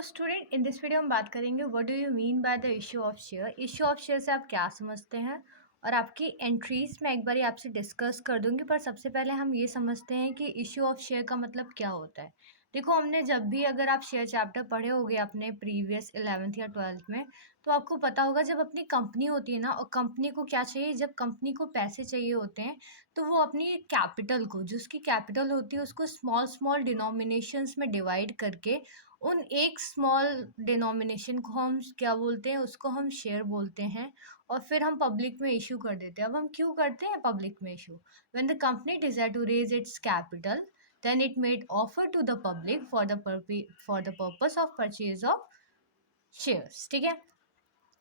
Hello student, in this video हम बात करेंगे what do you mean by the issue of share. Issue of share से आप क्या समझते हैं और आपकी एंट्रीज में एक बार आपसे डिस्कस कर दूंगी। पर सबसे पहले हम ये समझते हैं कि इशू ऑफ शेयर का मतलब क्या होता है। देखो, हमने जब भी अगर आप शेयर चैप्टर पढ़े होंगे अपने प्रीवियस 11th या 12th में, तो आपको पता होगा जब अपनी कंपनी होती है ना, और कंपनी को क्या चाहिए, जब कंपनी को पैसे चाहिए होते हैं तो वो अपनी कैपिटल को, जो उसकी कैपिटल होती है, उसको स्मॉल स्मॉल डिनोमिनेशंस में डिवाइड करके उन एक स्मॉल डिनोमिनेशन को हम क्या बोलते हैं, उसको हम शेयर बोलते हैं। और फिर हम पब्लिक में इशू कर देते हैं। अब हम क्यों करते हैं पब्लिक में issue? When the company desire to raise its capital, then it made offer to the public for the purpose of purchase of shares. ठीक है।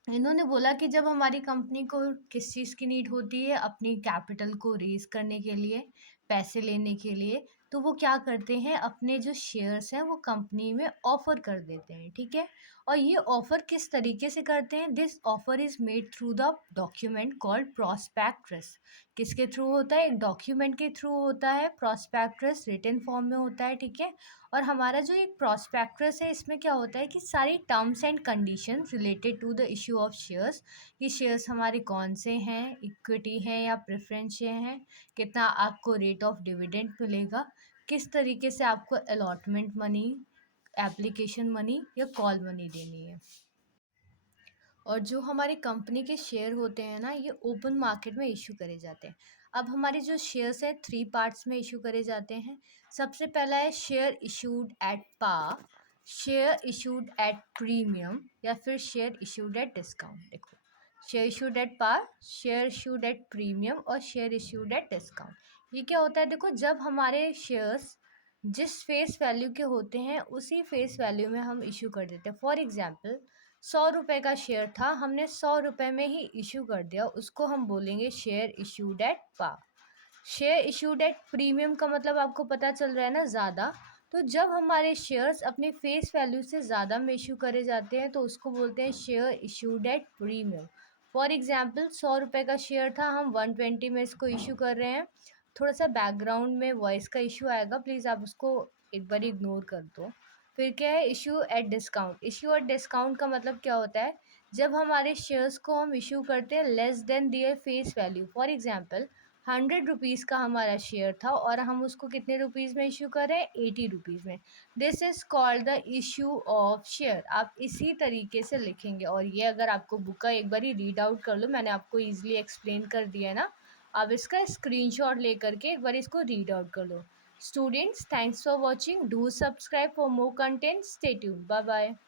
इन्होंने बोला कि जब हमारी कंपनी को किस चीज़ की नीड होती है, अपनी कैपिटल को रेज़ करने के लिए, पैसे लेने के लिए, तो वो क्या करते हैं, अपने जो शेयर्स हैं वो कंपनी में ऑफ़र कर देते हैं। ठीक है। और ये ऑफ़र किस तरीके से करते हैं? This offer is made through the document called prospectus. किसके थ्रू होता है? एक डॉक्यूमेंट के थ्रू होता है। प्रॉस्पेक्टस रिटन फॉर्म में होता है। ठीक है। और हमारा जो एक प्रॉस्पेक्टस है, इसमें क्या होता है कि सारी terms and condition related to the issue of shares, ये शेयर्स हमारे कौन से हैं, इक्विटी हैं या प्रेफरेंस शेयर हैं, कितना आपको रेट ऑफ डिविडेंड मिलेगा, किस तरीके से आपको अलॉटमेंट मनी, एप्लीकेशन मनी या कॉल मनी देनी है। और जो हमारी कंपनी के शेयर होते हैं ना, ये ओपन मार्केट में इशू करे जाते हैं। अब हमारे जो शेयर्स हैं 3 पार्ट्स में इशू करे जाते हैं। सबसे पहला है share issued at par, share issued at premium या फिर शेयर इशूड एट डिस्काउंट। देखो, share issued at par, share issued at premium और शेयर इशूड एट डिस्काउंट। ये क्या होता है? देखो, जब हमारे शेयर्स जिस फेस वैल्यू के होते हैं उसी फेस वैल्यू में हम इशू कर देते हैं। फॉर एग्जाम्पल, 100 रुपये का शेयर था, हमने 100 रुपये में ही इशू कर दिया, उसको हम बोलेंगे share issued at par. Share issued at premium का मतलब आपको पता चल रहा है ना, ज़्यादा। तो जब हमारे शेयर्स अपने फेस वैल्यू से ज़्यादा में इशू करे जाते हैं तो उसको बोलते हैं share issued at premium. For example, 100 रुपये का शेयर था, हम 120 में इसको इशू कर रहे हैं। थोड़ा सा बैकग्राउंड में वॉइस का इशू आएगा, प्लीज़ आप उसको एक बार इग्नोर कर दो। फिर क्या है? Issue at discount. Issue at discount का मतलब क्या होता है? जब हमारे शेयर्स को हम इशू करते हैं less than their face value. For example, 100 rupees का हमारा शेयर था और हम उसको कितने रुपीज़ में इशू कर रहे हैं? 80 रुपीज़ में। This is called the issue of share. आप इसी तरीके से लिखेंगे। और ये अगर आपको बुक का एक बार ही रीड आउट कर लो, मैंने आपको ईजिली एक्सप्लेन कर दिया है ना, आप इसका स्क्रीनशॉट लेकर के एक बार इसको रीड आउट कर लो। Students, thanks for watching. Do subscribe for more content. Stay tuned. Bye bye.